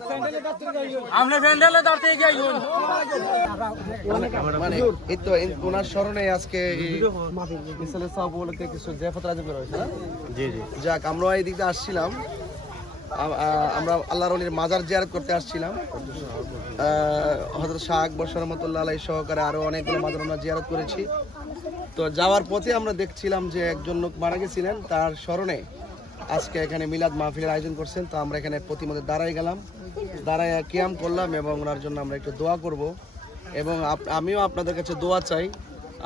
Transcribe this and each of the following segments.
প্যান্ডেলে গিয়ে মানে এই তো ওনার স্মরণে আজকে এই মিসালের সাহেব কিছু জেফত রাজু করা হয়েছে জি জি। যাক আমরা এই দিকটা আসছিলাম। আমরা আল্লাহর অলির মাজার জিয়ারত করতে আসছিলাম। হজরত শাহ আকবর সরমতুল্লাহ আলাই সহকারে আরও অনেকগুলো মাজার আমরা জিয়ারত করেছি। তো যাওয়ার পথে আমরা দেখছিলাম যে একজন লোক মারা গেছিলেন তার স্মরণে আজকে এখানে মিলাদ মাহফিলের আয়োজন করছেন তো আমরা এখানে প্রতিমধ্যে দাঁড়াই গেলাম। দাঁড়ায় কিয়াম করলাম এবং ওনার জন্য আমরা একটু দোয়া করব। এবং আমিও আপনাদের কাছে দোয়া চাই।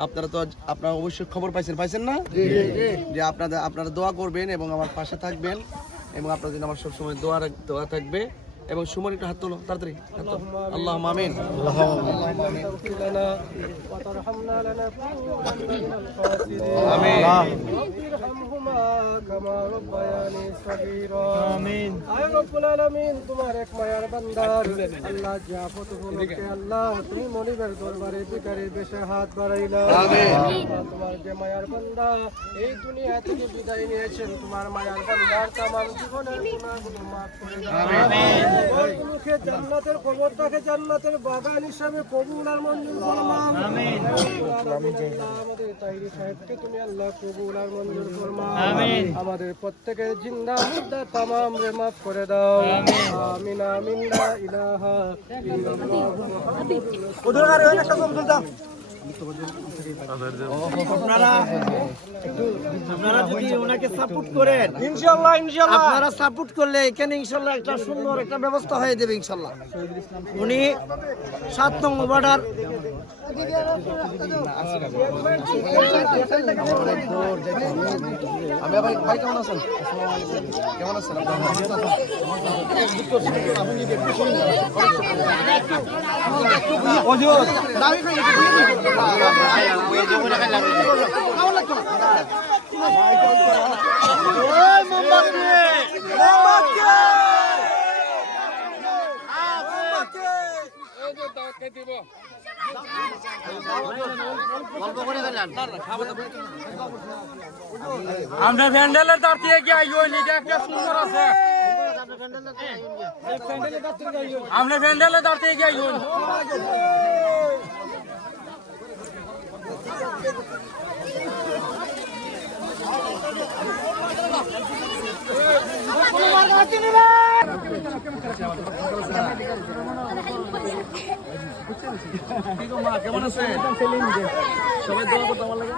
আপনারা তো আপনারা অবশ্যই খবর পাইছেন পাইছেন না? যে আপনাদের আপনারা দোয়া করবেন এবং আমার পাশে থাকবেন এবং আপনাদের জন্য আমার সবসময় দোয়া দোয়া থাকবে। এবং সুমন একটু হাত তোলো তাড়াতাড়ি। আল্লাহ আমিন। আল্লাহ কামা রব্বায়ানি সগীরা। আমিন। আয় রব্বুল আলামিন তোমার এক মায়ার বান্দা। আল্লাহ জিয়াফত উপলক্ষে আল্লাহ তুমি মনিবের দরবারে বিকারের বেশে হাত বাড়াইলা যে মায়ার বান্দা এই দুনিয়া থেকে বিদায় নিয়েছেন তোমার মায়ার বান্দার তামাম জীবনের গুনাহগুলো মাফ করে দাও। জান্নাতের কবরটাকে জান্নাতের বাগান হিসাবে কবুল আর মঞ্জুর আমিন। আমাদের তাইরি সাহেবকে তুমি আল্লাহ কবুল আর মঞ্জুর আমিন। আমাদের প্রত্যেকের জিন্দা মুদ্দা তামাম রে মাফ করে দাও। আমিন। আমিন লা ইলাহা ইল্লাল্লাহ। আপনারা যদি ওনাকে সাপোর্ট করেন ইনশাআল্লাহ ইনশাআল্লাহ। আপনারা সাপোর্ট করলে এখানে ইনশাল্লাহ একটা সুন্দর একটা ব্যবস্থা হয়ে দেবে ইনশাল্লাহ উনি সাত নং ভাই ভাই কেমন আছেন? কেমন আছেন? আপনি প্যান্ডেলে দাঁড়তে গিয়ে আইন এটা একটা সুন্দর আছে। আপনি প্যান্ডেলে দাঁড়তে গিয়ে আইন কেমন আছেন সবাই দোয়া করতে আমার লাগে